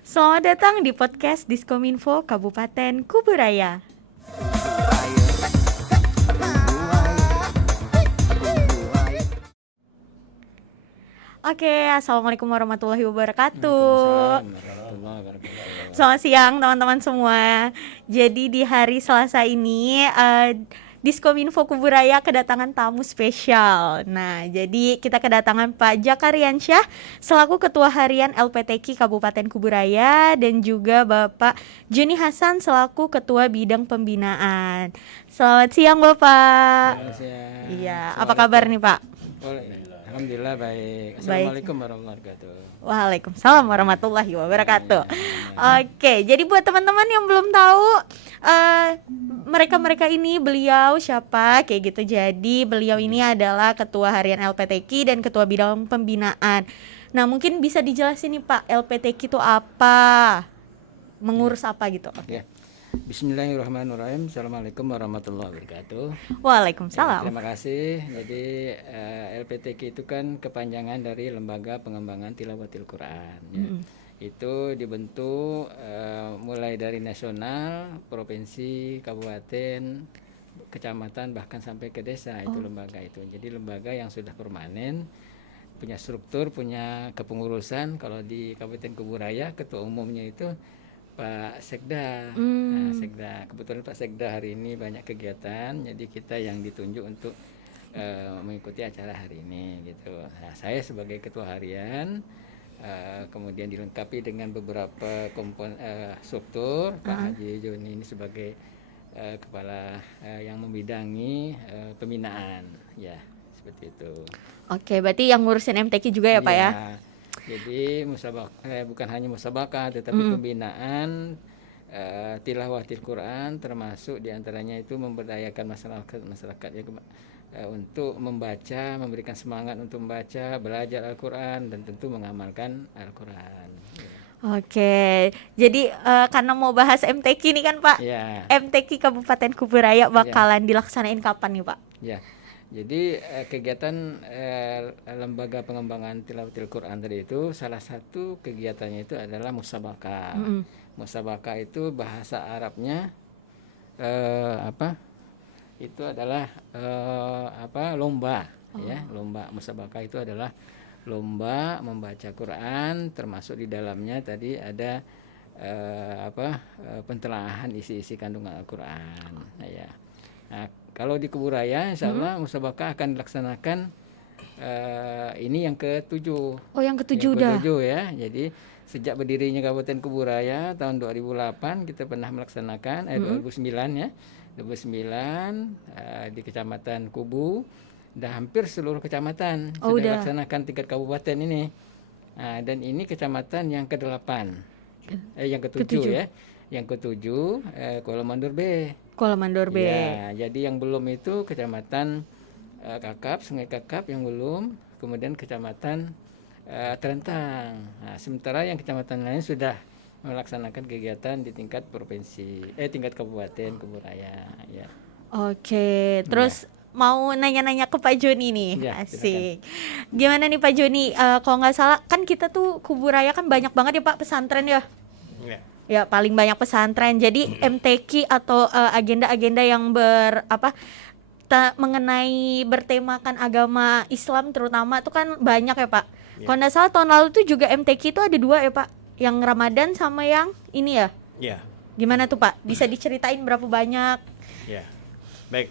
Selamat datang di podcast Diskominfo Kabupaten Kuburaya. Oke, assalamualaikum warahmatullahi wabarakatuh. Waalaikumsalam warahmatullahi wabarakatuh. Selamat siang teman-teman semua. Jadi di hari Selasa ini Diskominfo Kuburaya kedatangan tamu spesial. Nah, jadi kita kedatangan Pak Jakariansyah selaku Ketua Harian LPTQ Kabupaten Kuburaya dan juga Bapak Joni Hasan selaku Ketua Bidang Pembinaan. Selamat siang Bapak. Selamat siang. Iya, apa kabar nih Pak? Alhamdulillah baik. Assalamualaikum warahmatullahi wabarakatuh. Waalaikumsalam warahmatullahi wabarakatuh. Oke, jadi buat teman-teman yang belum tahu mereka ini beliau siapa kayak gitu. Jadi beliau ini adalah Ketua Harian LPTQ dan Ketua Bidang Pembinaan. Nah, mungkin bisa dijelasin nih Pak, LPTQ itu apa? Mengurus apa gitu? Ya. Bismillahirrahmanirrahim. Assalamualaikum warahmatullahi wabarakatuh. Waalaikumsalam. Terima kasih. Jadi LPTQ itu kan kepanjangan dari Lembaga Pengembangan Tilawatil Quran. Ya. Itu dibentuk mulai dari nasional, provinsi, kabupaten, kecamatan, bahkan sampai ke desa. Itu lembaga itu. Jadi lembaga yang sudah permanen, punya struktur, punya kepengurusan. Kalau di Kabupaten Kuburaya, ketua umumnya itu Pak Sekda. Nah, Sekda, kebetulan Pak Sekda hari ini banyak kegiatan, jadi kita yang ditunjuk untuk mengikuti acara hari ini gitu. Nah, saya sebagai ketua harian, kemudian dilengkapi dengan beberapa struktur. Pak Haji Joni ini sebagai kepala yang membidangi pembinaan, ya seperti itu. Oke, berarti yang ngurusin MTQ juga ya Pak ya? Jadi bukan hanya musabakah, tetapi pembinaan tilawatil Quran, termasuk diantaranya itu memberdayakan masyarakat ya, untuk membaca, memberikan semangat untuk membaca, belajar Al-Quran, dan tentu mengamalkan Al-Quran. Oke, jadi karena mau bahas MTQ nih kan Pak, Ya. MTQ Kabupaten Kuburaya bakalan dilaksanain kapan nih Pak? Ya, jadi kegiatan Lembaga Pengembangan Tilawatil Quran tadi itu salah satu kegiatannya itu adalah musabakah. Musabakah itu bahasa Arabnya itu adalah lomba, ya. Lomba musabakah itu adalah lomba membaca Quran, termasuk di dalamnya tadi ada pentelaahan isi-isi kandungan Al-Quran. Nah, ya. Nah, kalau di Kuburaya, insya Allah musabakah akan dilaksanakan ini yang ke-7. Oh, yang ke-7 udah. Ke-7 ya. Jadi sejak berdirinya Kabupaten Kuburaya tahun 2008 kita pernah melaksanakan 2009 ya. 2009 di Kecamatan Kubu, dan hampir seluruh kecamatan sudah melaksanakan tingkat kabupaten ini. Dan ini kecamatan yang ke-8. Yang ke-7 ya. Yang ke-7 Kuala Mandor B. Kuala Mandor B. Ya, jadi yang belum itu kecamatan Kakap, Sungai Kakap yang belum, kemudian kecamatan Terentang. Nah, sementara yang kecamatan lain sudah melaksanakan kegiatan di tingkat provinsi, tingkat kabupaten Kuburaya. Ya. Oke, terus mau nanya-nanya ke Pak Joni nih, Ya, asik. Gimana nih Pak Joni? Kalau nggak salah kan kita tuh Kuburaya kan banyak banget ya Pak pesantren ya. Ya, paling banyak pesantren. Jadi MTQ atau agenda-agenda yang mengenai bertemakan agama Islam terutama itu kan banyak ya Pak. Kalau nggak salah tahun lalu tuh juga MTQ itu ada 2 ya Pak, yang Ramadan sama yang ini ya. Ya. Gimana tuh Pak? Bisa diceritain berapa banyak? Ya. Baik.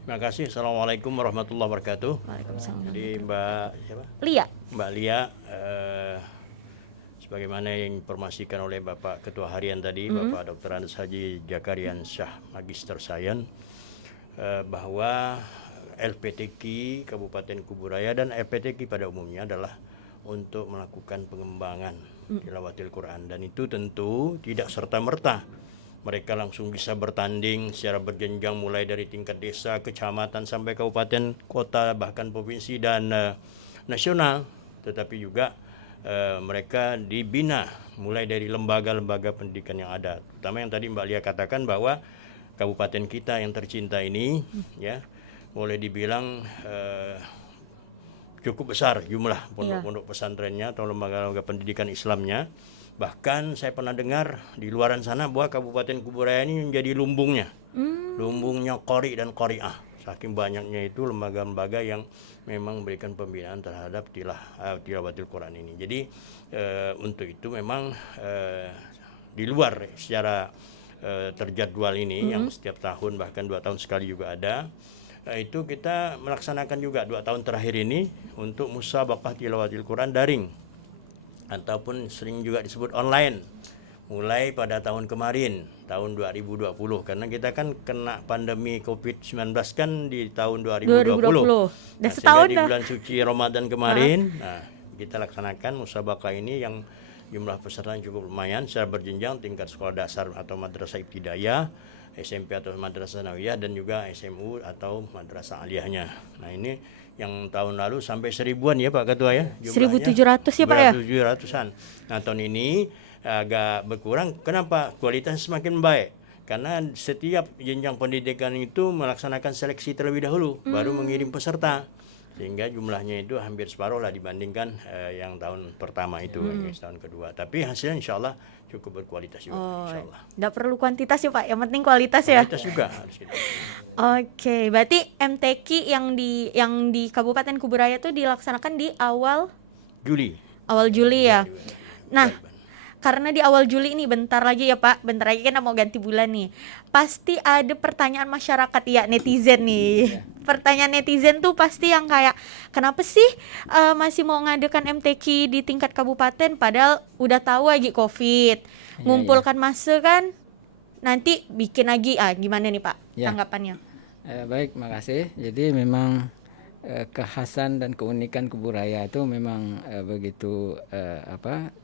Terima kasih. Assalamualaikum warahmatullahi wabarakatuh. Waalaikumsalam. Jadi Mbak siapa? Lia. Mbak Lia, sebagaimana yang diinformasikan oleh Bapak Ketua Harian tadi, Bapak Dr. Andes Haji Jakariansyah Magister Sains, bahwa LPTQ Kabupaten Kuburaya dan LPTQ pada umumnya adalah untuk melakukan pengembangan tilawatil Quran, dan itu tentu tidak serta-merta mereka langsung bisa bertanding secara berjenjang mulai dari tingkat desa, kecamatan sampai kabupaten, kota, bahkan provinsi dan nasional, tetapi juga mereka dibina mulai dari lembaga-lembaga pendidikan yang ada, terutama yang tadi Mbak Lia katakan bahwa kabupaten kita yang tercinta ini ya boleh dibilang cukup besar jumlah pondok-pondok pesantrennya atau lembaga-lembaga pendidikan Islamnya, Bahkan saya pernah dengar di luaran sana bahwa Kabupaten Kuburaya ini menjadi lumbungnya. Lumbungnya qori dan qoriah. Saking banyaknya itu lembaga-lembaga yang memang memberikan pembinaan terhadap tilawatil Quran ini. Jadi untuk itu memang di luar secara terjadwal ini yang setiap tahun bahkan 2 tahun sekali juga ada, itu kita melaksanakan juga 2 tahun terakhir ini untuk musabaqah tilawatil Quran daring ataupun sering juga disebut online, mulai pada tahun kemarin, tahun 2020, karena kita kan kena pandemi COVID-19 kan di tahun 2020. 2020. Udah Nah, setahun sehingga di dah. bulan suci Ramadan kemarin, nah, kita laksanakan musabaqah ini yang jumlah peserta cukup lumayan secara berjenjang, tingkat sekolah dasar atau madrasah ibtidaiyah, SMP atau madrasah sanawiyah, dan juga SMU atau madrasah aliyahnya. Nah, ini yang tahun lalu sampai 1000-an ya Pak Ketua ya, jumlahnya 1.700 ya Pak ya? 700-an. Nah, tahun ini agak berkurang. Kenapa? Kualitas semakin baik. Karena setiap jenjang pendidikan itu melaksanakan seleksi terlebih dahulu, baru mengirim peserta. Sehingga jumlahnya itu hampir separuh lah dibandingkan yang tahun pertama itu, tahun kedua. Tapi hasilnya insya Allah cukup berkualitas juga, insya Allah. Nggak perlu kuantitas ya Pak, yang penting kualitas ya. Kualitas juga harus kita. Oke, berarti MTQ yang di Kabupaten Kuburaya itu dilaksanakan di awal Juli. Juli ya. Nah, karena di awal Juli ini bentar lagi ya Pak, bentar lagi kan mau ganti bulan nih. Pasti ada pertanyaan masyarakat ya, netizen nih. Pertanyaan netizen tuh pasti yang kayak, kenapa sih masih mau ngadakan MTQ di tingkat kabupaten padahal udah tahu lagi COVID. Ngumpulkan massa kan nanti bikin lagi, gimana nih Pak tanggapannya? Baik, makasih. Jadi memang kekhasan dan keunikan Kuburaya itu memang begitu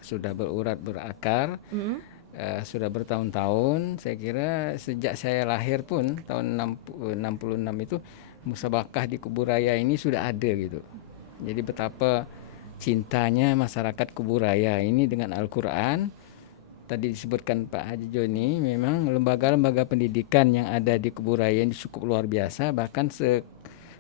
sudah berurat berakar, sudah bertahun-tahun. Saya kira sejak saya lahir pun tahun 66 itu musabakah di Kuburaya ini sudah ada gitu. Jadi betapa cintanya masyarakat Kuburaya ini dengan Al-Quran. Tadi disebutkan Pak Haji Joni, memang lembaga-lembaga pendidikan yang ada di Kuburaya ini cukup luar biasa, bahkan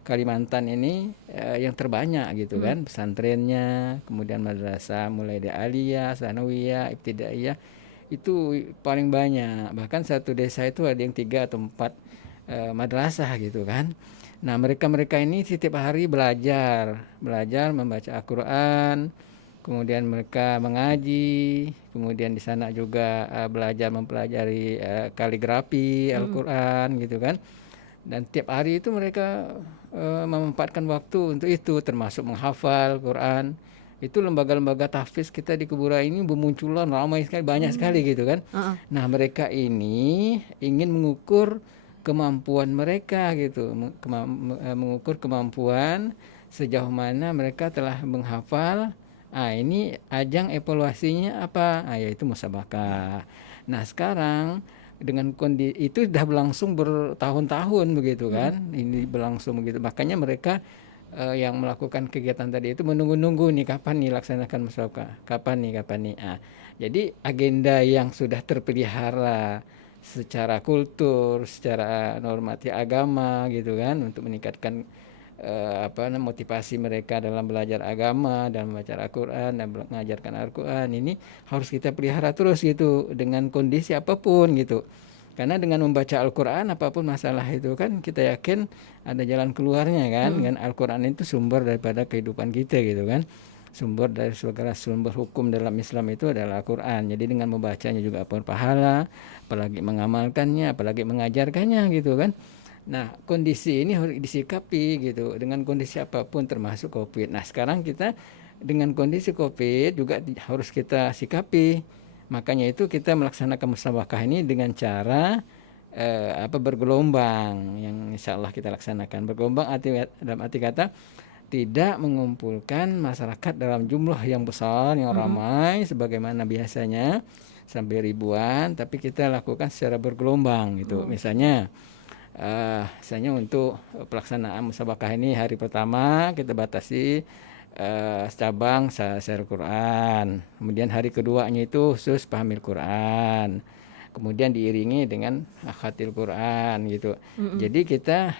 Kalimantan ini yang terbanyak gitu kan, pesantrennya, kemudian madrasah mulai dari aliyah, sanawiyah, ibtidaiyah itu paling banyak. Bahkan satu desa itu ada yang 3 atau 4 madrasah gitu kan. Nah, mereka ini setiap hari belajar membaca Al-Quran, kemudian mereka mengaji, kemudian di sana juga belajar mempelajari kaligrafi Al-Quran gitu kan. Dan tiap hari itu mereka memanfaatkan waktu untuk itu, termasuk menghafal Quran. Itu lembaga-lembaga tahfiz kita di Kuburaya ini bermunculan ramai sekali, banyak sekali gitu kan. Nah, mereka ini ingin mengukur kemampuan mereka gitu, mengukur kemampuan sejauh mana mereka telah menghafal. Ini ajang evaluasinya apa? Yaitu musabakah. Nah, sekarang dengan kondisi itu sudah berlangsung bertahun-tahun begitu kan. Ini berlangsung begitu. Makanya mereka yang melakukan kegiatan tadi itu menunggu-nunggu nih kapan nih laksanakan musabakah. Kapan nih. Jadi agenda yang sudah terpelihara secara kultur, secara normatif agama gitu kan, untuk meningkatkan motivasi mereka dalam belajar agama, dalam membaca Al-Quran dan mengajarkan Al-Quran, ini harus kita pelihara terus gitu dengan kondisi apapun gitu. Karena dengan membaca Al-Quran apapun masalah itu kan kita yakin ada jalan keluarnya kan. Dengan Al-Quran itu sumber daripada kehidupan kita gitu kan. Sumber dari segala sumber hukum dalam Islam itu adalah Al-Quran. Jadi dengan membacanya juga berpahala, apalagi mengamalkannya, apalagi mengajarkannya gitu kan. Nah, kondisi ini harus disikapi gitu dengan kondisi apapun termasuk COVID. Nah, sekarang kita dengan kondisi COVID juga harus kita sikapi. Makanya itu kita melaksanakan musabakah ini dengan cara bergelombang yang insya Allah kita laksanakan. Bergelombang dalam arti kata tidak mengumpulkan masyarakat dalam jumlah yang besar, yang ramai sebagaimana biasanya sampai ribuan, tapi kita lakukan secara bergelombang gitu. Misalnya untuk pelaksanaan musabakah ini hari pertama kita batasi cabang share Quran, kemudian hari keduanya itu khusus pahamil Quran, kemudian diiringi dengan khatil Quran gitu. Jadi kita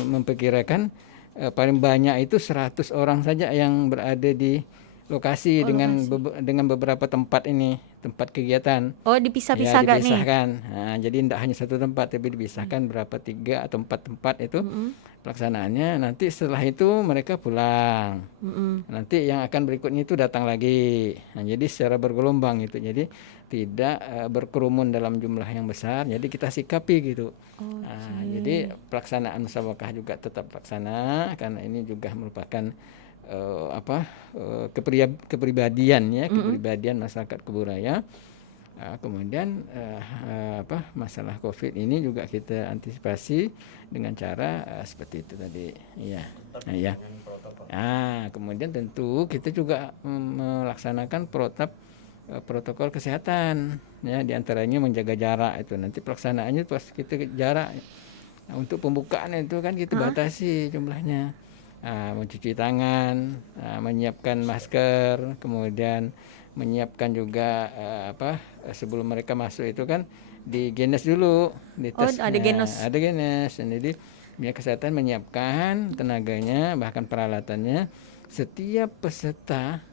memperkirakan paling banyak itu 100 orang saja yang berada di lokasi dengan beberapa tempat ini, tempat kegiatan. Oh, Ya, dipisah-pisah gak nih? dipisahkan. Nah, jadi tidak hanya satu tempat, tapi dipisahkan berapa 3 atau 4 tempat itu pelaksanaannya. Nanti setelah itu mereka pulang. Nanti yang akan berikutnya itu datang lagi. Nah, jadi secara bergelombang itu. Jadi tidak berkerumun dalam jumlah yang besar. Jadi kita sikapi gitu. Nah, jadi pelaksanaan musabakah juga tetap laksana karena ini juga merupakan kepribadian ya, kepribadian masyarakat Kuburaya. Kemudian masalah COVID ini juga kita antisipasi dengan cara seperti itu tadi. Iya. Nah, ya. Kemudian tentu kita juga melaksanakan protokol kesehatan ya, diantaranya menjaga jarak itu. Nanti pelaksanaannya pas kita jarak. Nah, untuk pembukaan itu kan kita batasi jumlahnya. Mencuci tangan, menyiapkan masker, kemudian menyiapkan juga sebelum mereka masuk itu kan di genes dulu, di tes. ada genes. Ada genes. Jadi pihak kesehatan menyiapkan tenaganya bahkan peralatannya. Setiap peserta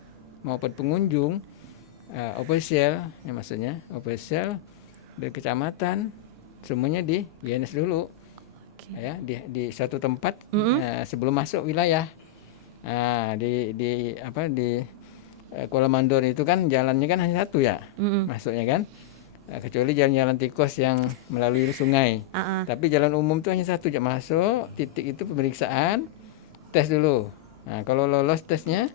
maupun pengunjung ofisial, ya maksudnya ofisial dari kecamatan semuanya di genes dulu. Ya, di satu tempat sebelum masuk wilayah. Di Kuala Mandor itu kan jalannya kan hanya satu ya, masuknya kan, kecuali jalan-jalan tikus yang melalui sungai. Tapi jalan umum itu hanya satu, masuk titik itu pemeriksaan, tes dulu. Nah, kalau lolos tesnya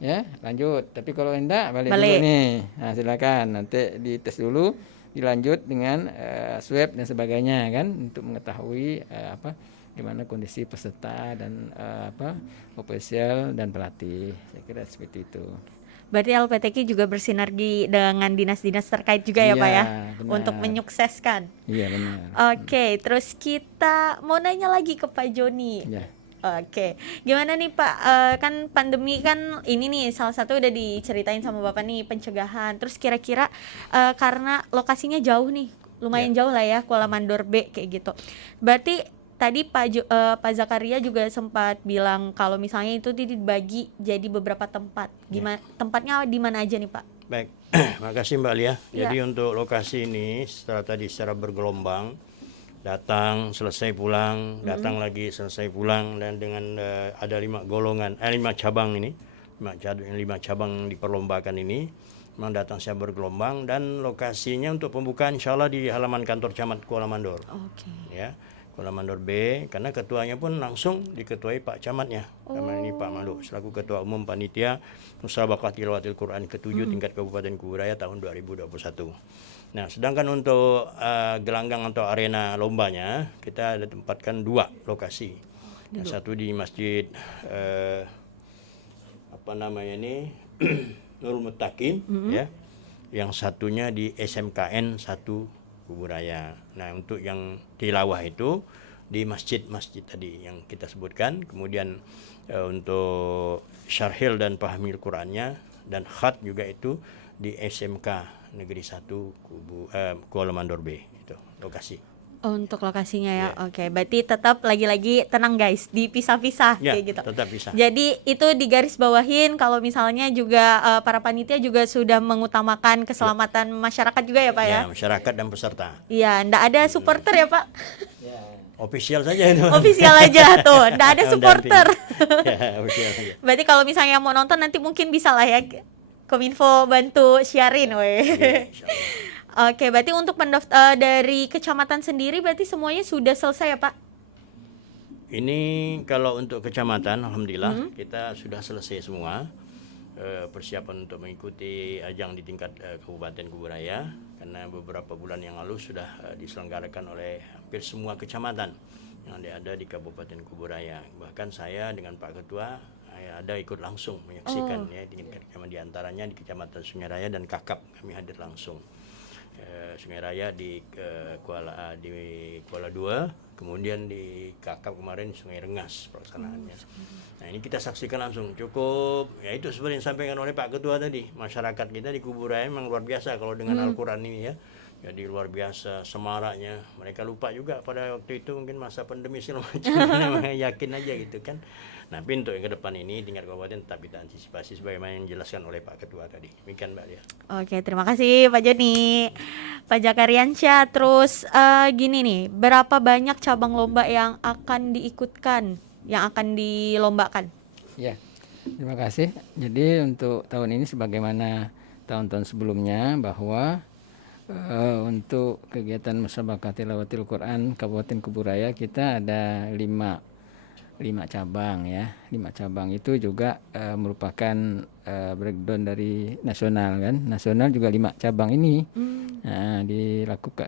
ya lanjut, tapi kalau enggak balik dulu nih. Nah, silakan nanti dites dulu, dilanjut dengan swab dan sebagainya kan, untuk mengetahui gimana kondisi peserta dan ofisial dan pelatih. Saya kira seperti itu. Berarti LPTK juga bersinergi dengan dinas-dinas terkait juga ya Pak ya, benar. untuk menyukseskan. Iya benar. Oke, terus kita mau nanya lagi ke Pak Joni. Ya. Oke, gimana nih Pak? Kan pandemi kan ini nih salah satu udah diceritain sama Bapak nih, pencegahan. Terus kira-kira karena lokasinya jauh nih, lumayan jauh lah ya, Kuala Mandor B kayak gitu. Berarti tadi Pak Zakaria juga sempat bilang kalau misalnya itu dibagi jadi beberapa tempat. Gimana tempatnya di mana aja nih Pak? Baik, makasih Mbak Lia. Jadi untuk lokasi ini secara bergelombang, datang selesai pulang, datang lagi selesai pulang, dan dengan ada 5 cabang ini, 5 cabang diperlombakan ini, memang datang secara bergelombang, dan lokasinya untuk pembukaan insya Allah di halaman kantor camat Kuala Mandor. Ya, Kuala Mandor B, karena ketuanya pun langsung diketuai Pak Camatnya. Karena ini Pak Malu selaku Ketua Umum Panitia Musabaqah Tilawatil Quran ke-7 tingkat Kabupaten Kuburaya tahun 2021. Nah, sedangkan untuk gelanggang atau arena lombanya kita ada tempatkan 2 lokasi. Yang satu di Masjid Nurul Mutakin, ya. Yang satunya di SMKN 1 Kuburaya. Nah, untuk yang tilawah itu di masjid-masjid tadi yang kita sebutkan. Kemudian untuk syarhil dan pahamil Qur'annya dan khat juga itu di SMK Negeri 1 Kuala Mandor B, itu lokasi. Untuk lokasinya ya. Oke, berarti tetap lagi-lagi tenang guys, dipisah-pisah kayak gitu. Tetap bisa. Jadi itu digaris bawahin kalau misalnya juga para panitia juga sudah mengutamakan keselamatan masyarakat juga ya Pak ya. Masyarakat dan peserta. Iya, ndak ada supporter ya Pak. Official saja itu. Official aja tuh, ndak ada supporter. Official saja. Berarti kalau misalnya mau nonton nanti mungkin bisa lah ya, Kominfo bantu siarin Oke, berarti untuk dari kecamatan sendiri berarti semuanya sudah selesai ya Pak? Ini kalau untuk kecamatan alhamdulillah kita sudah selesai semua persiapan untuk mengikuti ajang di tingkat Kabupaten Kuburaya, karena beberapa bulan yang lalu sudah diselenggarakan oleh hampir semua kecamatan yang ada di Kabupaten Kuburaya. Bahkan saya dengan Pak Ketua ada ikut langsung menyaksikan di antaranya di Kecamatan Sungai Raya dan Kakap kami hadir langsung. Sungai Raya di Kuala 2, kemudian di Kakap kemarin Sungai Rengas pelaksanaannya. Nah, ini kita saksikan langsung, cukup ya, itu seperti yang disampaikan oleh Pak Ketua tadi, masyarakat kita di Kuburaya memang luar biasa kalau dengan Al-Quran ini ya. Jadi luar biasa semaraknya. Mereka lupa juga pada waktu itu mungkin masa pandemi segala macam. Yakin aja gitu kan. Nah, tapi untuk yang ke depan ini tingkat kabupaten tetap kita antisipasi sebagaimana yang dijelaskan oleh Pak Ketua tadi. Demikian Mbak Lia. Oke, terima kasih Pak Joni. Pak Jakariansyah, terus gini nih, berapa banyak cabang lomba yang akan diikutkan, yang akan dilombakan? Ya, terima kasih. Jadi untuk tahun ini sebagaimana tahun-tahun sebelumnya bahwa untuk kegiatan musabaqah tilawatil Quran Kabupaten Kuburaya kita ada 5 cabang ya. 5 cabang itu juga merupakan breakdown dari nasional kan. Nasional juga 5 cabang ini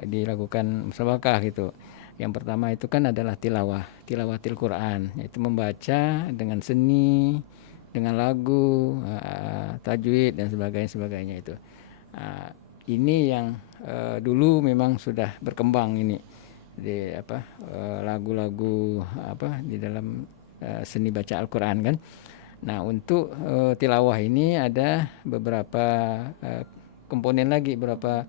dilakukan musabaqah gitu. Yang pertama itu kan adalah tilawatil Quran, yaitu membaca dengan seni, dengan lagu, tajwid dan sebagainya itu. Ini yang dulu memang sudah berkembang ini di lagu-lagu di dalam seni baca Al-Qur'an kan. Nah, untuk tilawah ini ada beberapa komponen lagi, beberapa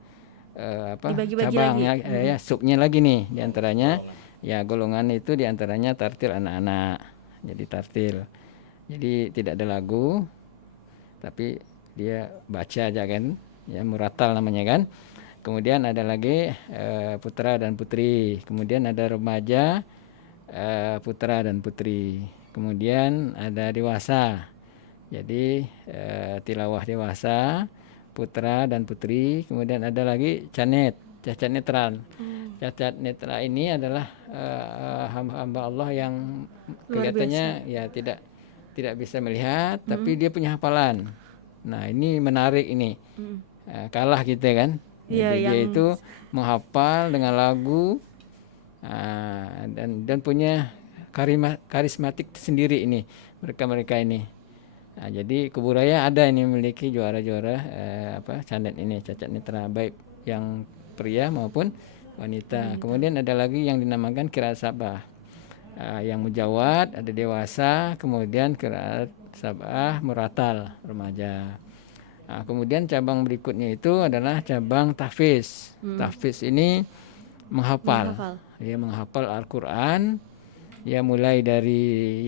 Dibagi-bagi cabang lagi. ya subnya lagi nih diantaranya ya golongan itu diantaranya tartil anak-anak, jadi tartil, jadi tidak ada lagu tapi dia baca aja kan ya, muratal namanya kan. Kemudian ada lagi putra dan putri, kemudian ada remaja, putra dan putri, kemudian ada dewasa, jadi tilawah dewasa, putra dan putri, kemudian ada lagi cacat netral. Cacat netral ini adalah hamba Allah yang kelihatannya ya tidak bisa melihat, tapi dia punya hafalan. Nah, ini menarik ini. Kalah kita kan. Iya, Jadi dia itu menghafal dengan lagu dan punya karismatik sendiri ini mereka ini. Nah, jadi Kuburaya ada ini memiliki juara-juara cadet ini, cacat netra, baik yang pria maupun wanita. Kemudian ada lagi yang dinamakan qiraat sabah. Yang mujawad, ada dewasa, kemudian qiraat sabah muratal remaja. Nah, kemudian cabang berikutnya itu adalah cabang tahfiz. Tahfiz ini menghafal. Ya, menghafal Al-Qur'an. Ya, mulai dari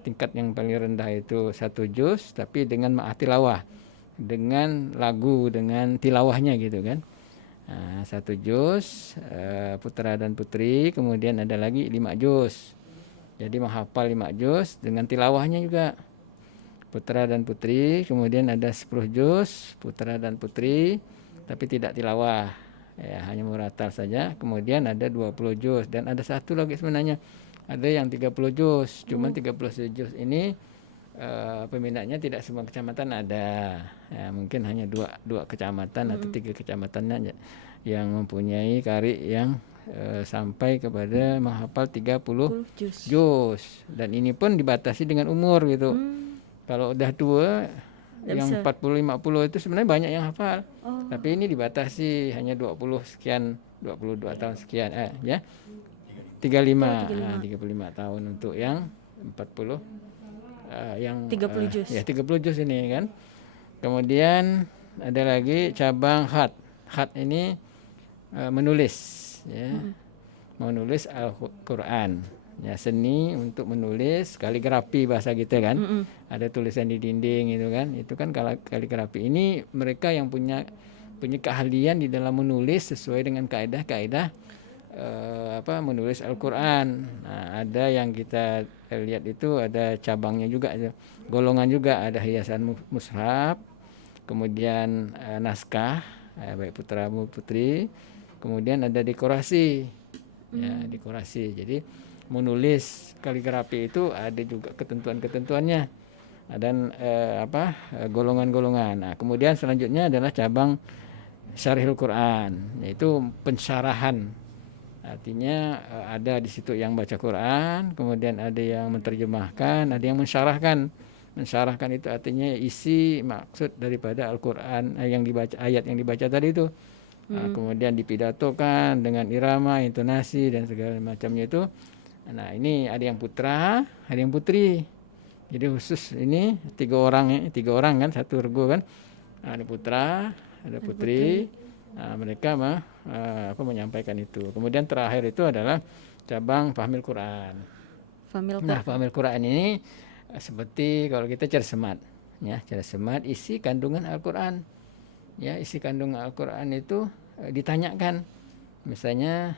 tingkat yang paling rendah itu 1 juz tapi dengan ma'atilawah, dengan lagu, dengan tilawahnya gitu kan. 1 juz putra dan putri, kemudian ada lagi 5 juz. Jadi menghafal 5 juz dengan tilawahnya juga. Putra dan putri, kemudian ada 10 juz putra dan putri tapi tidak tilawah. Ya, hanya muratal saja. Kemudian ada 20 juz dan ada satu lagi sebenarnya. Ada yang 30 juz, cuman 30 juz ini peminatnya tidak semua kecamatan ada. Ya, mungkin hanya dua kecamatan atau 3 kecamatan yang mempunyai qari yang sampai kepada menghafal 30 juz. Dan ini pun dibatasi dengan umur gitu. Kalau udah tua yang 40-50 itu sebenarnya banyak yang hafal. Tapi ini dibatasi hanya 20 sekian, 22 tahun sekian ya. 35 tahun untuk yang 40 yang 30 juz. Ya 30 juz ini kan. Kemudian ada lagi cabang khat. Khat ini menulis ya. Menulis Al-Qur'an. Ya, seni untuk menulis kaligrafi bahasa kita kan. Ada tulisan di dinding itu kan. Itu kan kaligrafi ini mereka yang punya keahlian di dalam menulis sesuai dengan kaidah-kaidah menulis Al-Qur'an. Nah, ada yang kita lihat itu ada cabangnya juga, golongan juga, ada hiasan mushaf, kemudian naskah baik putra maupun putri, kemudian ada dekorasi. Ya, dekorasi. Jadi menulis kaligrafi itu ada juga ketentuan-ketentuannya dan golongan-golongan. Nah, kemudian selanjutnya adalah cabang syarihul Quran, yaitu pensyarahan. Artinya ada di situ yang baca Quran, kemudian ada yang menerjemahkan, ada yang mensyarahkan. Mensyarahkan itu artinya isi maksud daripada Al-Qur'an yang dibaca, ayat yang dibaca tadi itu. Nah, kemudian dipidatokan dengan irama, intonasi dan segala macamnya itu. Nah, ini ada yang putra, ada yang putri. Jadi khusus ini 3 orang kan, 1 regu kan. Ada putra, ada putri. mereka menyampaikan itu. Kemudian terakhir itu adalah cabang Fahmil Quran. Nah, Fahmil Quran ini seperti kalau kita cersemat, ya, cersemat isi kandungan Al-Quran. Ya, isi kandungan Al-Quran itu ditanyakan, misalnya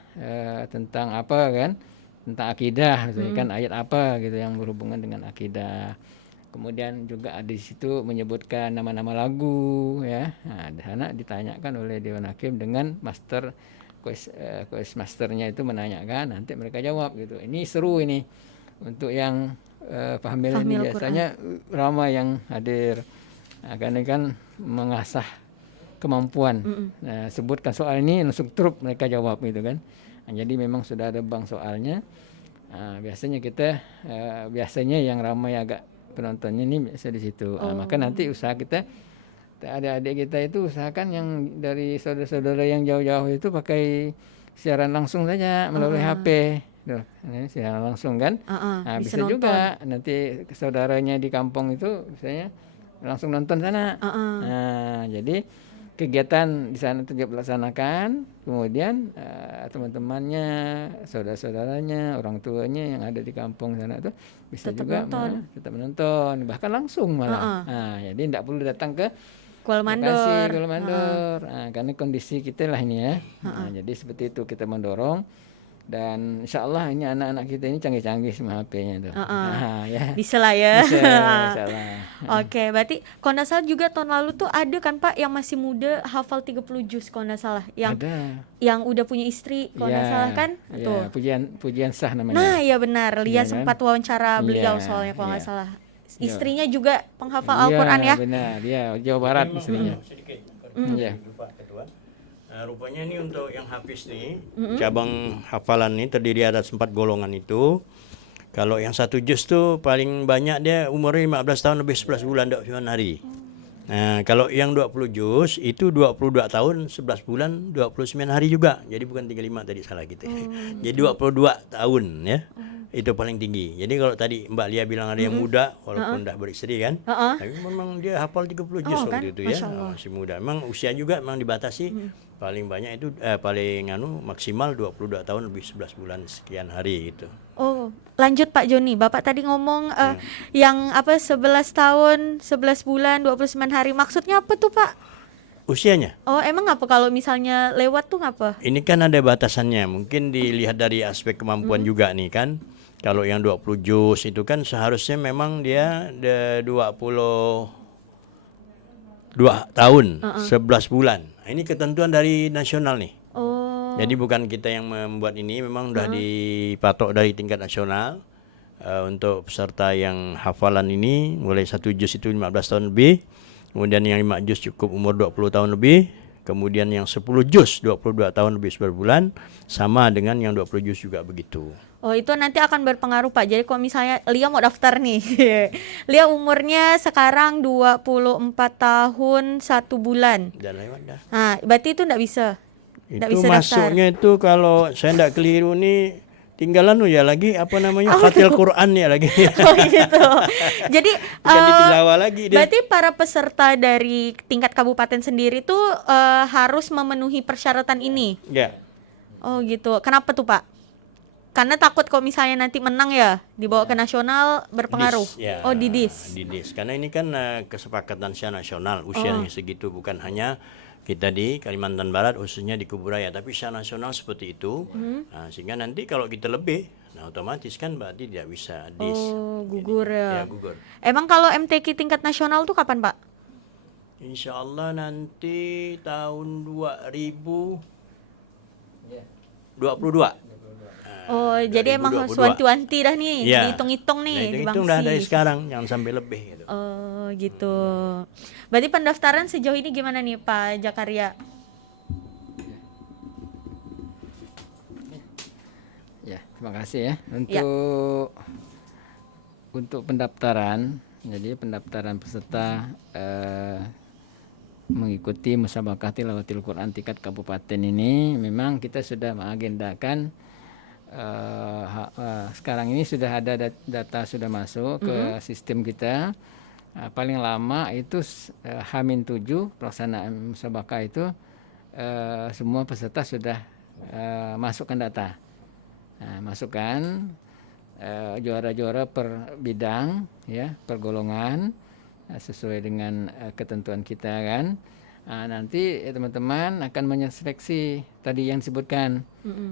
tentang apa kan, tentang akidah, misalnya kan ayat apa gitu yang berhubungan dengan akidah. Kemudian juga ada di situ menyebutkan nama-nama lagu, ya. Nah, di sana ditanyakan oleh Dewan Hakim dengan master quest masternya itu menanyakan, nanti mereka jawab gitu. Ini seru ini untuk yang Fahmil ini biasanya ramai yang hadir. Nah, karena kan mengasah kemampuan. Nah, sebutkan soal ini langsung trup mereka jawab gitu kan. Nah, jadi memang sudah ada bank soalnya. Nah, biasanya yang ramai agak penontonnya ini biasa di situ. Maka nanti usaha kita, adik-adik kita itu usahakan yang dari saudara-saudara yang jauh-jauh itu pakai siaran langsung saja melalui HP. Tuh, ini siaran langsung kan. Nah, bisa juga nanti saudaranya di kampung itu misalnya langsung nonton sana. Nah, jadi kegiatan di sana itu dilaksanakan, kemudian teman-temannya, saudara-saudaranya, orang tuanya yang ada di kampung sana itu bisa tetap juga tetap menonton, bahkan langsung malah. Nah, jadi tidak perlu datang ke Kuala Mandor. Nah, karena kondisi kita lah ini ya. Nah, jadi seperti itu kita mendorong. Dan insya Allah ini anak-anak kita ini canggih-canggih sama HP-nya tuh. Ya. Bisa lah ya. Bisa, insya Allah. Oke, berarti kalau nggak salah juga tahun lalu tuh ada kan Pak yang masih muda hafal 30 juz kalau nggak salah. Yang udah punya istri kalau nggak salah kan. Tuh. Pujian Sah namanya. Nah ya benar, Lia sempat wawancara beliau soalnya kalau nggak salah. Istrinya juga penghafal Al-Quran ya. Benar, Jawa Barat istrinya. Iya. Nah, rupanya ini untuk yang hafiz nih, cabang hafalan ini terdiri atas 4 golongan itu. Kalau yang 1 juz tuh paling banyak dia umurnya 15 tahun lebih 11 bulan 29 hari. Nah, kalau yang 20 juz itu 22 tahun 11 bulan 29 hari juga. Jadi bukan 35 tadi salah gitu. Jadi 22 tahun ya. Itu paling tinggi. Jadi kalau tadi Mbak Lia bilang ada yang muda walaupun udah beristri kan. Tapi memang dia hafal 30 juz waktu itu ya. Masih muda. Memang usia juga memang dibatasi. Paling banyak itu maksimal 22 tahun lebih 11 bulan sekian hari gitu. Oh, lanjut Pak Joni. Bapak tadi ngomong yang 11 tahun, 11 bulan, 29 hari. Maksudnya apa tuh, Pak? Usianya. Oh, emang apa kalau misalnya lewat tuh ngapa? Ini kan ada batasannya. Mungkin dilihat dari aspek kemampuan juga nih kan. Kalau yang 20 juz itu kan seharusnya memang dia 22 tahun, 11 bulan. Ini ketentuan dari nasional nih. Jadi bukan kita yang membuat ini, memang sudah dipatok dari tingkat nasional. Untuk peserta yang hafalan ini mulai 1 juz itu 15 tahun lebih. Kemudian yang 5 juz cukup umur 20 tahun lebih. Kemudian yang 10 juz 22 tahun lebih 11 bulan. Sama dengan yang 20 juz juga begitu. Oh, itu nanti akan berpengaruh Pak. Jadi kalau misalnya Lia mau daftar nih. Lia umurnya sekarang 24 tahun 1 bulan. Dan lewat dah. Nah, berarti itu enggak bisa. Itu masuknya daftar. Itu kalau saya enggak keliru nih tinggalan ya lagi khatil Quran ya lagi. Oh gitu. Jadi tilawah lagi dia. Berarti para peserta dari tingkat kabupaten sendiri tuh harus memenuhi persyaratan ini. Ya. Oh gitu. Kenapa tuh Pak? Karena takut kalau misalnya nanti menang ya dibawa ke nasional berpengaruh. Oh di DIS. Di DIS. Karena ini kan kesepakatan secara nasional usianya segitu, bukan hanya kita di Kalimantan Barat khususnya di Kuburaya, tapi secara nasional seperti itu. Nah, sehingga nanti kalau kita lebih, otomatis kan berarti tidak bisa DIS. Oh, gugur ya. Ya, gugur. Emang kalau MTQ tingkat nasional tuh kapan, Pak? Insya Allah nanti tahun 2022. Oh, jadi emang harus wanti-wanti dah nih, dihitung-hitung nih, dihitung dah dari sekarang, jangan sampai lebih gitu. Oh, gitu. Berarti pendaftaran sejauh ini gimana nih Pak Jakaria? Ya, terima kasih ya untuk pendaftaran. Jadi pendaftaran peserta mengikuti musabaqah tilawatil Quran tingkat kabupaten ini memang kita sudah mengagendakan. Sekarang ini sudah ada data sudah masuk ke sistem kita. Paling lama itu H-7 pelaksanaan musabaqah itu semua peserta sudah masukkan data. Nah, masukkan juara-juara per bidang, ya, per golongan, sesuai dengan ketentuan kita kan. Nanti teman-teman akan menyeleksi tadi yang disebutkan,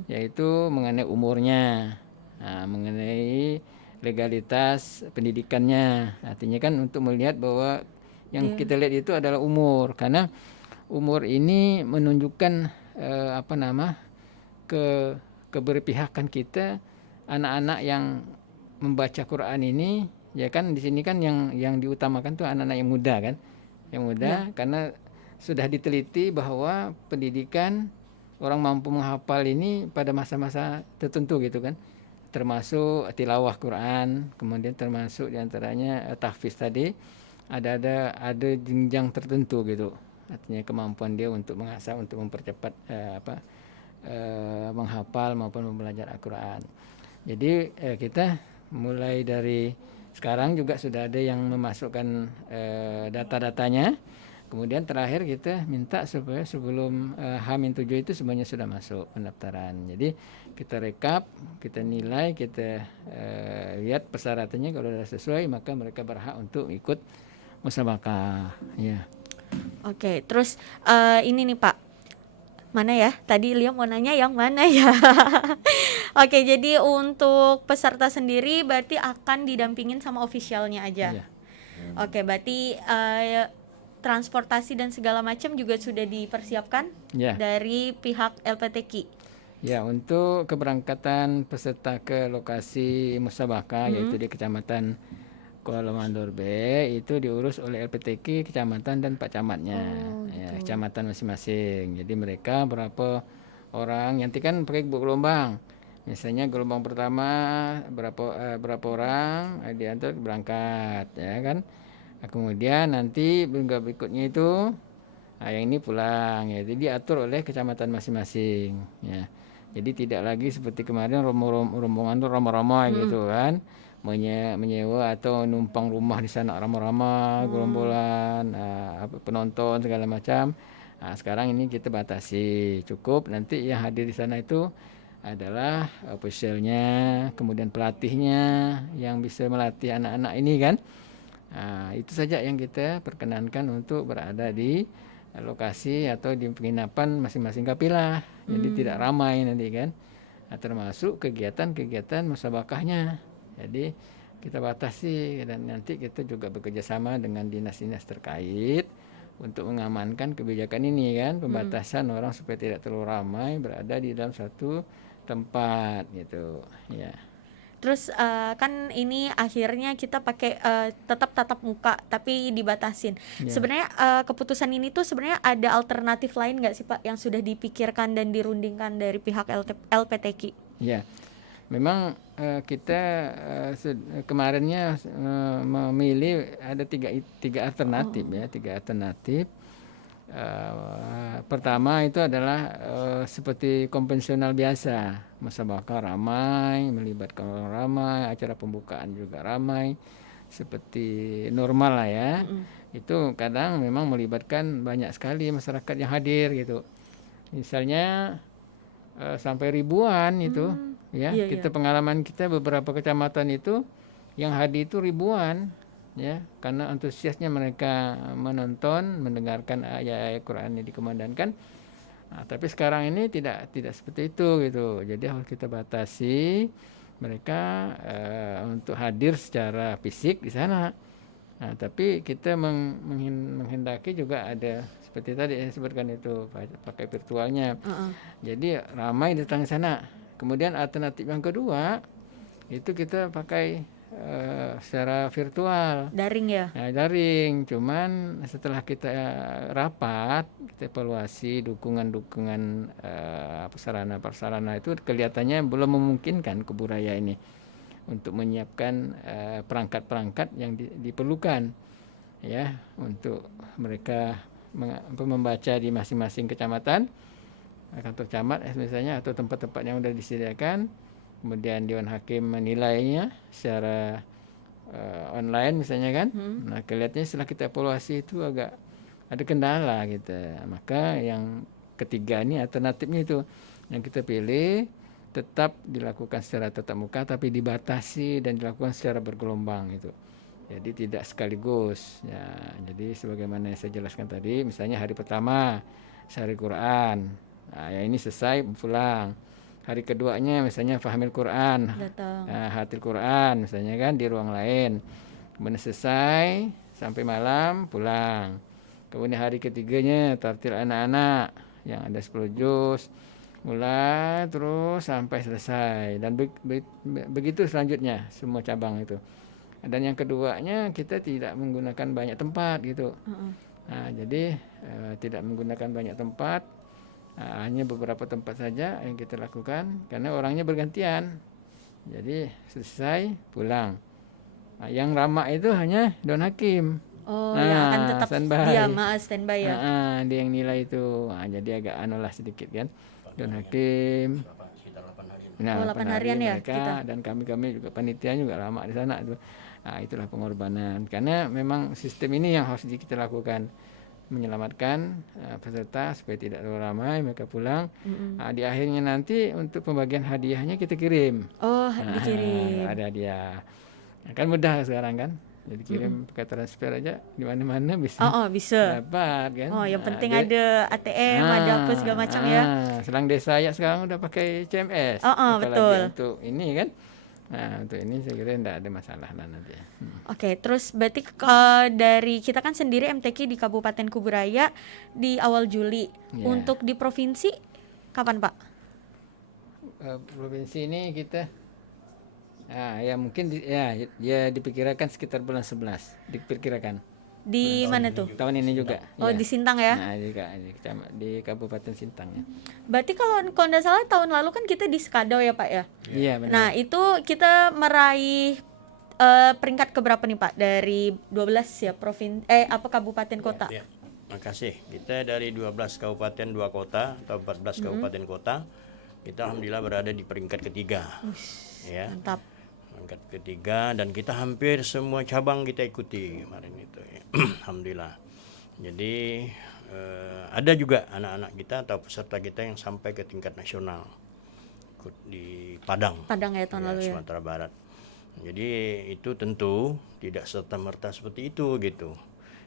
yaitu mengenai umurnya, mengenai legalitas pendidikannya. Artinya kan untuk melihat bahwa yang kita lihat itu adalah umur, karena umur ini menunjukkan keberpihakan kita anak-anak yang membaca Quran ini, ya kan. Di sini kan yang diutamakan tuh anak-anak yang muda kan, yang muda, karena sudah diteliti bahwa pendidikan orang mampu menghafal ini pada masa-masa tertentu gitu kan, termasuk tilawah Quran, kemudian termasuk diantaranya tahfiz tadi, ada jenjang tertentu gitu, artinya kemampuan dia untuk mengasah, untuk mempercepat menghafal maupun belajar Al-Quran. Jadi kita mulai dari sekarang juga sudah ada yang memasukkan data-datanya. Kemudian terakhir kita minta supaya sebelum H-7 itu semuanya sudah masuk pendaftaran. Jadi kita rekap, kita nilai, kita lihat persyaratannya, kalau sudah sesuai maka mereka berhak untuk ikut musabaqah. Ya. Oke, terus ini nih Pak, mana ya? Tadi Liam mau nanya yang mana ya? Oke, jadi untuk peserta sendiri berarti akan didampingin sama officialnya aja. Iya. Oke, berarti transportasi dan segala macam juga sudah dipersiapkan Ya. dari pihak LPTK. Ya, untuk keberangkatan peserta ke lokasi musabaqah, yaitu di Kecamatan Kuala Mandor B, itu diurus oleh LPTK kecamatan dan Pak Camatnya, ya, kecamatan masing-masing. Jadi mereka berapa orang, nanti kan pakai gelombang. Misalnya gelombang pertama berapa orang diantar berangkat, ya kan. Kemudian nanti gelombang berikutnya itu yang ini pulang, ya. Jadi diatur oleh kecamatan masing-masing, ya. Jadi tidak lagi seperti kemarin rombongan tuh ramai-ramai gitu kan, menyewa atau numpang rumah di sana ramai-ramai, gerombolan, penonton segala macam. Sekarang ini kita batasi, cukup nanti yang hadir di sana itu adalah officialnya, kemudian pelatihnya yang bisa melatih anak-anak ini kan. Itu saja yang kita perkenankan untuk berada di lokasi atau di penginapan masing-masing kapilah. Jadi tidak ramai nanti kan. Termasuk kegiatan-kegiatan musabakahnya. Jadi kita batasi, dan nanti kita juga bekerja sama dengan dinas-dinas terkait untuk mengamankan kebijakan ini kan, pembatasan orang supaya tidak terlalu ramai berada di dalam satu tempat gitu, ya. Terus kan ini akhirnya kita pakai tetap tatap muka tapi dibatasin. Sebenarnya keputusan ini tuh sebenarnya ada alternatif lain nggak sih Pak yang sudah dipikirkan dan dirundingkan dari pihak LPTK? Ya, memang kita kemarinnya memilih ada tiga alternatif, ya, tiga alternatif. Pertama itu adalah seperti konvensional biasa, musabaqah ramai, melibatkan orang ramai, acara pembukaan juga ramai, seperti normal lah ya. Itu kadang memang melibatkan banyak sekali masyarakat yang hadir gitu. Misalnya sampai ribuan itu, ya. Kita pengalaman kita beberapa kecamatan itu yang hadir itu ribuan. Ya, karena antusiasnya mereka menonton, mendengarkan ayat Quran yang dikumandangkan. Tapi sekarang ini tidak seperti itu gitu. Jadi harus kita batasi mereka untuk hadir secara fisik di sana. Tapi kita menghendaki juga ada seperti tadi yang disebutkan itu, pakai virtualnya. Jadi ramai datang ke sana. Kemudian alternatif yang kedua itu kita pakai secara virtual, daring ya? Daring, cuman setelah kita rapat, kita evaluasi dukungan sarana-prasarana itu kelihatannya belum memungkinkan Kuburaya ini untuk menyiapkan perangkat-perangkat yang diperlukan, ya, untuk mereka membaca di masing-masing kecamatan, kantor camat misalnya, atau tempat-tempat yang sudah disediakan. Kemudian Dewan Hakim menilainya secara online misalnya kan. Kelihatannya setelah kita evaluasi itu agak ada kendala gitu. Maka yang ketiga ini alternatifnya itu yang kita pilih tetap dilakukan secara tatap muka tapi dibatasi dan dilakukan secara bergelombang itu. Jadi tidak sekaligus ya. Jadi sebagaimana yang saya jelaskan tadi, misalnya hari pertama sehari Quran, nah, ya ini selesai pulang. Hari keduanya misalnya fahamil Quran, Datang. hatil Quran misalnya kan di ruang lain. Kemudian selesai sampai malam pulang. Kemudian hari ketiganya tartil anak-anak yang ada 10 juz mulai terus sampai selesai dan begitu selanjutnya semua cabang itu. Dan yang keduanya kita tidak menggunakan banyak tempat gitu. Nah, jadi tidak menggunakan banyak tempat, hanya beberapa tempat saja yang kita lakukan karena orangnya bergantian. Jadi selesai pulang. Nah, yang ramah itu hanya Don Hakim. Oh, yang akan tetap standby ya. Dia yang nilai itu. Nah, jadi agak anulah sedikit kan. Don Hakim. Sekitar 8 hari. Nah, 8 harian ya mereka kita. dan kami juga panitia juga lama di sana tuh. Nah, itulah pengorbanan karena memang sistem ini yang harus kita lakukan, menyelamatkan peserta supaya tidak terlalu ramai mereka pulang. Nah, di akhirnya nanti untuk pembagian hadiahnya kita kirim. Oh, dikirim. Ada hadiah. Nah, kan mudah sekarang kan. Jadi kirim pakai transfer aja di mana-mana bisa. Bisa. Dapat kan. Oh, yang penting ada ATM, ada apa segala macam ya. Selang desa ya sekarang udah pakai CMS. Betul. Untuk ini kan. Nah, untuk ini saya kira tidak ada masalah lah nanti. Oke, terus berarti dari kita kan sendiri MTQ di Kabupaten Kuburaya di awal Juli. Untuk di provinsi kapan, Pak? Provinsi ini kita ya mungkin ya diperkirakan sekitar bulan 11 diperkirakan. Di mana tuh? Tahun ini juga. Oh, di Sintang ya? Nah, juga di Kabupaten Sintang ya. Berarti kalau tidak salah tahun lalu kan kita di Skadau ya, Pak ya? Iya, benar. Nah, itu kita meraih peringkat keberapa nih, Pak? Dari 12 ya kabupaten kota? Ya, makasih. Kita dari 12 kabupaten 2 kota atau 14 kabupaten kota, kita alhamdulillah berada di peringkat ketiga. Ya. Mantap. Peringkat ketiga dan kita hampir semua cabang kita ikuti kemarin itu ya. Alhamdulillah. Jadi ada juga anak-anak kita atau peserta kita yang sampai ke tingkat nasional ikut di Padang ya tahun lalu ya. Sumatera Barat. Jadi itu tentu tidak serta-merta seperti itu gitu.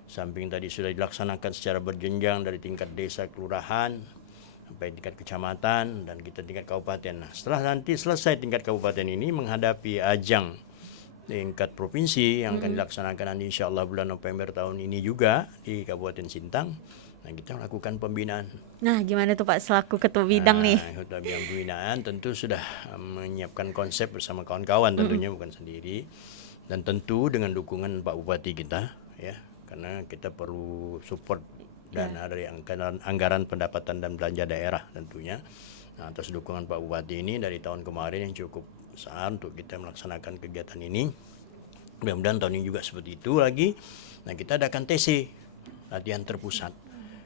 Samping tadi sudah dilaksanakan secara berjenjang dari tingkat desa kelurahan sampai tingkat kecamatan dan kita tingkat kabupaten. Nah, setelah nanti selesai tingkat kabupaten ini menghadapi ajang tingkat provinsi yang akan dilaksanakan nanti insya Allah bulan November tahun ini juga di Kabupaten Sintang. Nah, kita melakukan pembinaan. Nah, gimana tuh Pak selaku ketua bidang nih? Ketua bidang pembinaan tentu sudah menyiapkan konsep bersama kawan-kawan tentunya bukan sendiri dan tentu dengan dukungan Pak Bupati kita ya karena kita perlu support dan ada anggaran pendapatan dan belanja daerah tentunya. Nah, atas dukungan Pak Bupati ini dari tahun kemarin yang cukup besar untuk kita melaksanakan kegiatan ini. Mudah-mudahan tahun ini juga seperti itu lagi. Nah, kita adakan TC, latihan terpusat.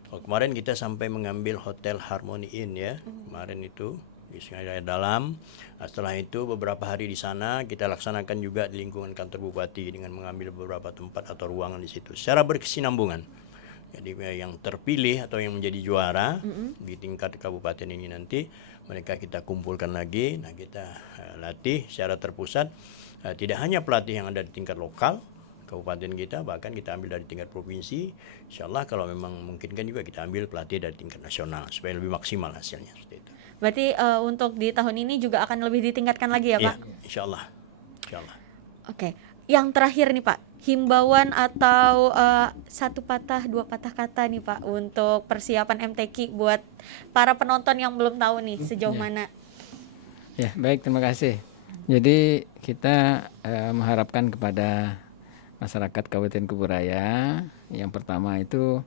Kemarin kita sampai mengambil Hotel Harmony Inn ya, kemarin itu di Sungai Dalam. Nah, setelah itu beberapa hari di sana kita laksanakan juga di lingkungan kantor Bupati dengan mengambil beberapa tempat atau ruangan di situ secara berkesinambungan. Jadi yang terpilih atau yang menjadi juara di tingkat kabupaten ini nanti mereka kita kumpulkan lagi. Nah, kita latih secara terpusat. Tidak hanya pelatih yang ada di tingkat lokal kabupaten kita, bahkan kita ambil dari tingkat provinsi. Insyaallah kalau memang memungkinkan juga kita ambil pelatih dari tingkat nasional supaya lebih maksimal hasilnya seperti itu. Berarti untuk di tahun ini juga akan lebih ditingkatkan lagi ya, Pak? Insyaallah. Insyaallah. Oke. Yang terakhir nih Pak, himbauan atau satu patah dua patah kata nih Pak untuk persiapan MTQ buat para penonton yang belum tahu nih sejauh mana. Ya, baik, terima kasih. Jadi kita mengharapkan kepada masyarakat Kabupaten Kuburaya yang pertama itu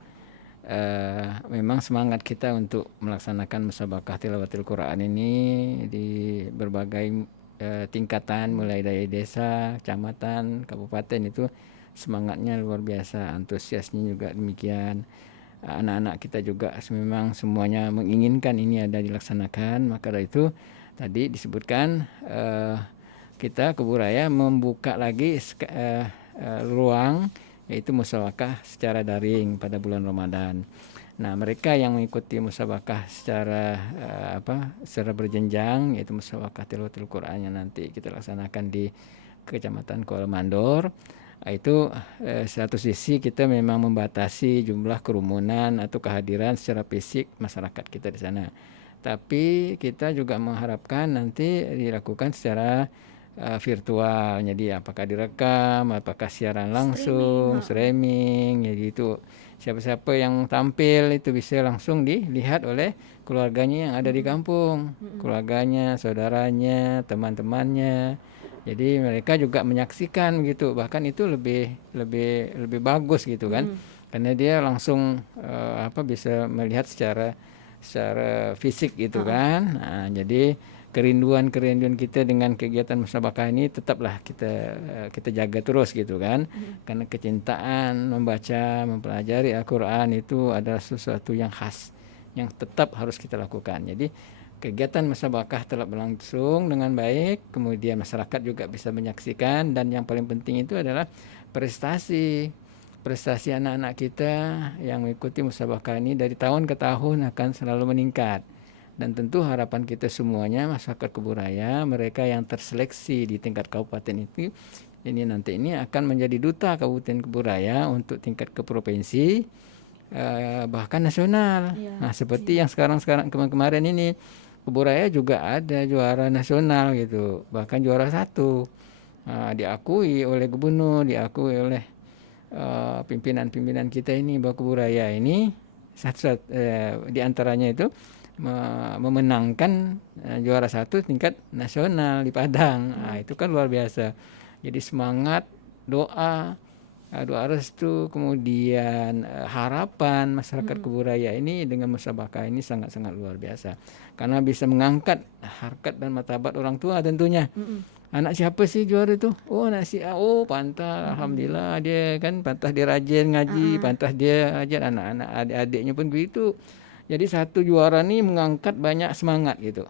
memang semangat kita untuk melaksanakan musabaqah tilawatil Quran ini di berbagai tingkatan mulai dari desa, kecamatan, kabupaten itu semangatnya luar biasa, antusiasnya juga demikian. Anak-anak kita juga memang semuanya menginginkan ini ada dilaksanakan. Maka dari itu tadi disebutkan kita Kuburaya membuka lagi ruang yaitu musabaqah secara daring pada bulan Ramadan. Nah, mereka yang mengikuti musabakah secara berjenjang, yaitu musabakah tilawatil Quran yang nanti kita laksanakan di Kecamatan Kuala Mandor. Itu satu sisi kita memang membatasi jumlah kerumunan atau kehadiran secara fisik masyarakat kita di sana. Tapi kita juga mengharapkan nanti dilakukan secara virtual. Jadi apakah direkam, apakah siaran langsung, streaming. Jadi itu siapa-siapa yang tampil itu bisa langsung dilihat oleh keluarganya yang ada di kampung, keluarganya, saudaranya, teman-temannya. Jadi mereka juga menyaksikan gitu, bahkan itu lebih bagus gitu kan, karena dia langsung bisa melihat secara fisik gitu kan. Nah, jadi kerinduan kita dengan kegiatan musabakah ini tetaplah kita jaga terus gitu kan, karena kecintaan membaca, mempelajari Al-Quran itu adalah sesuatu yang khas yang tetap harus kita lakukan. Jadi kegiatan musabakah telah berlangsung dengan baik, kemudian masyarakat juga bisa menyaksikan, dan yang paling penting itu adalah prestasi anak-anak kita yang mengikuti musabakah ini dari tahun ke tahun akan selalu meningkat. Dan tentu harapan kita semuanya masyarakat Kuburaya, mereka yang terseleksi di tingkat kabupaten ini nanti akan menjadi duta Kabupaten Kuburaya untuk tingkat ke provinsi, bahkan nasional. Nah, seperti yang sekarang kemarin ini Kuburaya juga ada juara nasional gitu, bahkan juara 1, diakui oleh gubernur, diakui oleh pimpinan kita ini bahwa Kuburaya ini di antaranya itu memenangkan juara 1 tingkat nasional di Padang. Nah, itu kan luar biasa. Jadi semangat, doa restu, kemudian harapan masyarakat Kuburaya ini dengan musabakah ini sangat-sangat luar biasa, karena bisa mengangkat harkat dan martabat orang tua tentunya. Anak siapa sih juara itu? Oh, anak si A. Oh, pantas. Alhamdulillah dia kan pantas, dia rajin ngaji, pantas dia ajar anak-anak adik-adiknya pun begitu. Jadi satu juara nih mengangkat banyak semangat gitu.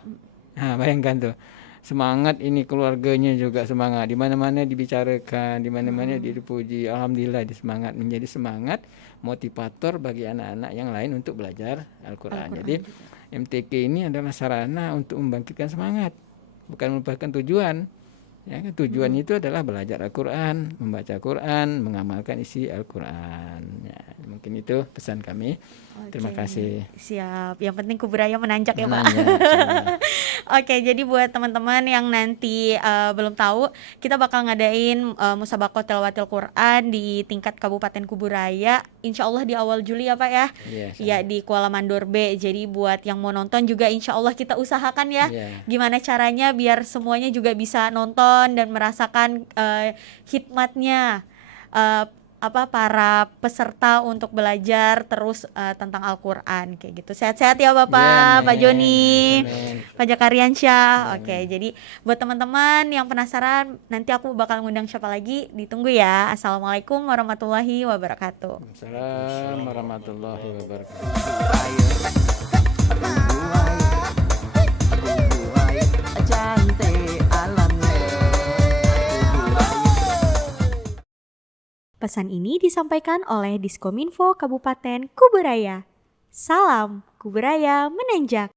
Nah, bayangkan tuh. Semangat ini keluarganya juga semangat. Di mana-mana dibicarakan, di mana-mana dipuji. Alhamdulillah dia semangat, menjadi semangat motivator bagi anak-anak yang lain untuk belajar Al-Quran. Jadi MTQ ini adalah sarana untuk membangkitkan semangat, bukan merupakan tujuan. Ya, tujuan itu adalah belajar Al-Quran, membaca Al-Quran, mengamalkan isi Al-Quran. Ya, mungkin itu pesan kami. Terima kasih. Siap. Yang penting Kuburaya menanjak ya Pak. Oke, jadi buat teman-teman yang nanti belum tahu, kita bakal ngadain musabaqah tilawatil Quran di tingkat Kabupaten Kuburaya, insya Allah di awal Juli ya Pak ya. Iya, di Kuala Mandor B. Jadi buat yang mau nonton juga insya Allah kita usahakan ya, gimana caranya biar semuanya juga bisa nonton dan merasakan hikmatnya para peserta untuk belajar terus tentang Al-Quran kayak gitu. Sehat-sehat ya Bapak, Pak Joni, Pak Jakariansyah. Oke, jadi buat teman-teman yang penasaran, nanti aku bakal ngundang siapa lagi, ditunggu ya. Assalamualaikum warahmatullahi wabarakatuh. Assalamualaikum warahmatullahi wabarakatuh. Pesan ini disampaikan oleh Diskominfo Kabupaten Kuburaya. Salam Kuburaya menanjak.